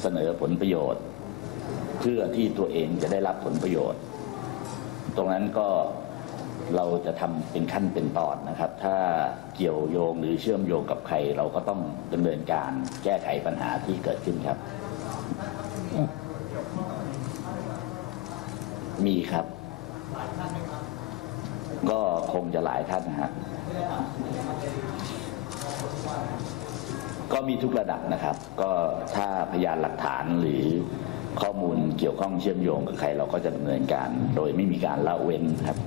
เสนอผลประโยชน์ เพื่อที่ตัวเองจะได้รับผลประโยชน์ ตรงนั้นก็เราจะทำเป็นขั้นเป็นตอนนะครับ ถ้าเกี่ยวโยงหรือเชื่อมโยงกับใครเราก็ต้องดำเนินการแก้ไขปัญหาที่เกิดขึ้นครับ มีครับ ก็คงจะหลายท่านนะฮะ ก็มีทุกระดับนะครับ ก็ถ้าพยานหลักฐานหรือข้อมูลเกี่ยวข้องเชื่อมโยงกับใครเราก็จะดำเนินการ โดยไม่มีการละเว้นครับ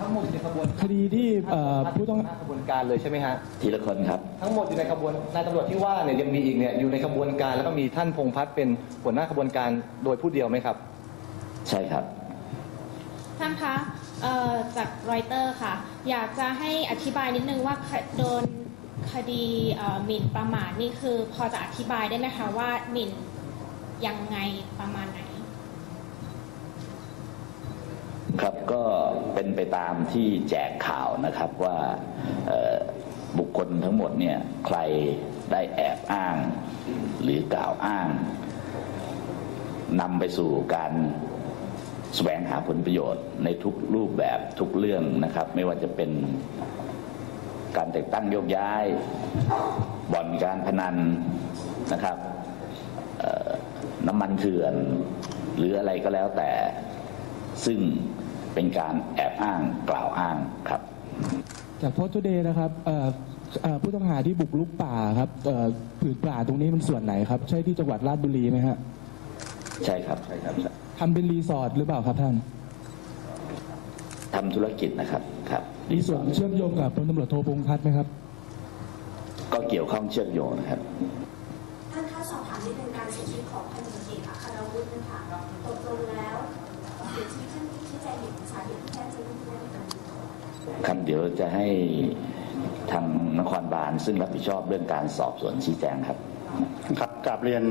ทั้งหมดอยู่ในขบวนคดีที่เอ่อผู้ต้องขบวนการเลยใช่ไหมฮะทีละคนครับ ทั้งหมดอยู่ในขบวนนายตำรวจที่ว่าเนี่ยยังมีอีกเนี่ยอยู่ในขบวนการแล้วก็มีท่านพงษ์พัฒน์เป็นหัวหน้าขบวนการโดยผู้เดียวไหมครับ ใช่ครับ ท่านคะเอ่อจากรอยเตอร์ค่ะ อยากจะให้อธิบายนิดนึงว่าคโดน คดีหมิ่นประมาทนี่คือพอจะอธิบายได้ไหมคะว่าหมิ่นยังไงประมาณไหน ครับก็เป็นไปตามที่แจกข่าวนะครับว่าบุคคลทั้งหมดเนี่ยใครได้แอบอ้าง หรือกล่าวอ้างนำไปสู่การแสวงหาผลประโยชน์ในทุกรูปแบบทุกเรื่องนะครับ ไม่ว่าจะเป็น การแต่งตั้งโยกย้าย บ่อนการพนันนะครับเอ่อน้ำมันเถื่อน หรืออะไรก็แล้วแต่ ซึ่งเป็นการแอบอ้างกล่าวอ้างครับ จากโพสต์ Today นะครับเอ่อเอ่อผู้ต้องหาที่บุกลุกป่าครับเอ่อผืนป่าตรงนี้มันส่วนไหนครับ ใช่ที่จังหวัดราชบุรีไหมฮะใช่ครับใช่ครับทำเป็นรีสอร์ทหรือเปล่าครับท่าน ทำธุรกิจนะครับครับมีส่วนเชื่อมโยงกับพลตำรวจโทพงษ์พัฒน์ไหมครับ ก็เกี่ยวข้องเชื่อมโยงนะครับท่านคะสอบถามนิดนึงการเสียชีวิตของพันตำรวจเอกอัครวุฒินะคะตกลงแล้วเสียชีวิตท่านชี้แจงเหตุสาเหตุที่แท้จริงได้ไหมคะครับเดี๋ยวจะให้ทางนครบาลซึ่งรับผิดชอบเรื่องการสอบสวนชี้แจงครับ ครับกราบเรียน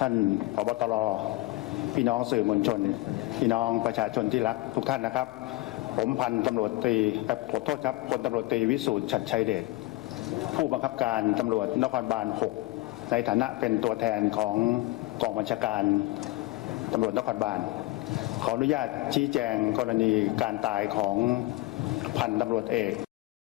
ท่านพบตรพี่น้องสื่อมวลชน พี่น้องประชาชนที่รักทุกท่านนะครับ ผมพันตำรวจตรีเอ่ขอโทษครับพลตำรวจตรีวิสูตรชัดชัยเดชผู้บังคับการตำรวจนครบาล 6 ในฐานะเป็นตัวแทนของกองบัญชาการตำรวจนครบาล ขออนุญาตชี้แจงกรณีการตายของพันตำรวจเอก